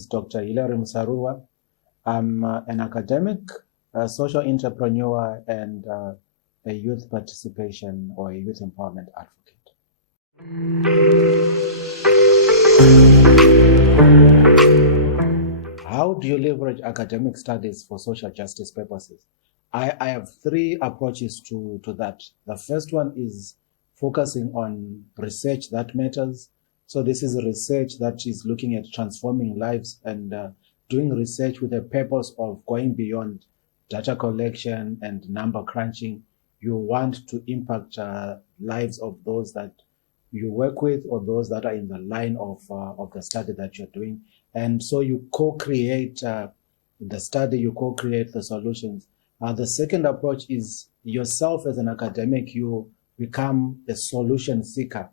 is Dr. Hilary Musarurwa. I'm an academic, a social entrepreneur, and a youth participation or a youth empowerment advocate. How do you leverage academic studies for social justice purposes? I have three approaches to that. The first one is focusing on research that matters. So this is a research that is looking at transforming lives and doing research with a purpose of going beyond data collection and number crunching. You want to impact lives of those that you work with or those that are in the line of the study that you're doing. And so you co-create the study, you co-create the solutions. The second approach is yourself as an academic, you become a solution seeker.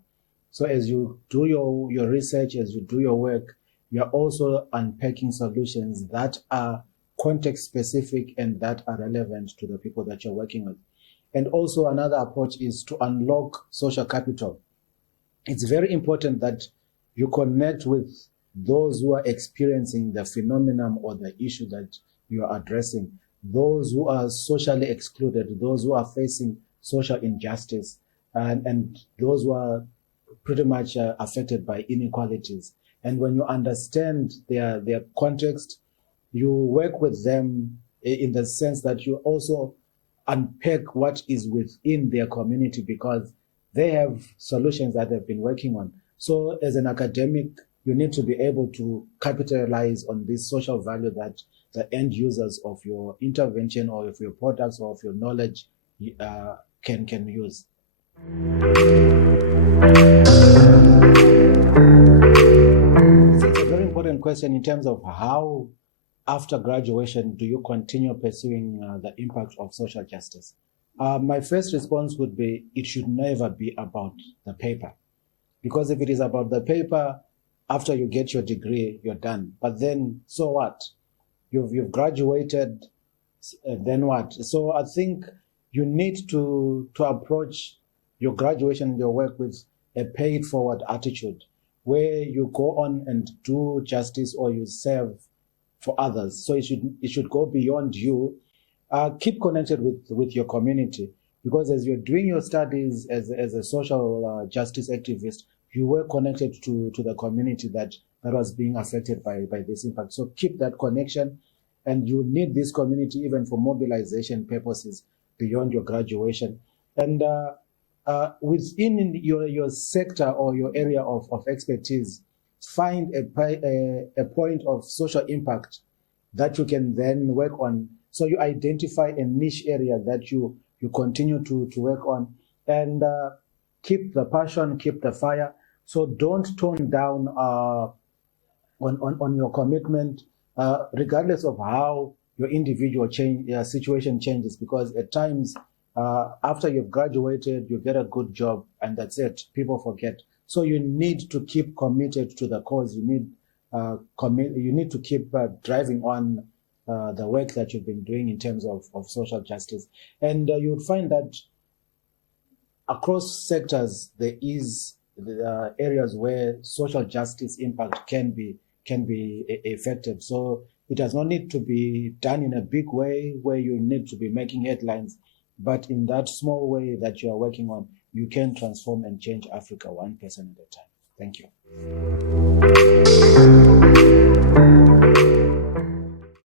So as you do your research, as you do your work, you're also unpacking solutions that are context specific and that are relevant to the people that you're working with. And also another approach is to unlock social capital. It's very important that you connect with those who are experiencing the phenomenon or the issue that you are addressing, those who are socially excluded, those who are facing social injustice, and those who are pretty much affected by inequalities. And when you understand their context, you work with them in the sense that you also unpack what is within their community because they have solutions that they've been working on. So as an academic, you need to be able to capitalize on this social value that the end users of your intervention or of your products or of your knowledge can use. It's a very important question in terms of how, after graduation, do you continue pursuing the impact of social justice? My first response would be, it should never be about the paper. Because if it is about the paper, after you get your degree, you're done. But then, so what? You've graduated, then what? So I think you need to approach your graduation and your work with a paid forward attitude, where you go on and do justice or you serve for others. So it should go beyond you. Keep connected with your community, because as you're doing your studies as a social justice activist, you were connected to the community that was being affected by this impact. So keep that connection, and you need this community even for mobilization purposes beyond your graduation. And within your sector or your area of expertise, find a point of social impact that you can then work on. So you identify a niche area that you continue to work on, and keep the passion, keep the fire. So don't tone down on your commitment, regardless of how your individual situation changes, because at times, after you've graduated, you get a good job and that's it, people forget. So you need to keep committed to the cause. You need to keep driving on the work that you've been doing in terms of social justice. And you'll find that across sectors, there is areas where social justice impact can be effective. So it does not need to be done in a big way where you need to be making headlines, but in that small way that you are working on, you can transform and change Africa 1% at a time. Thank you.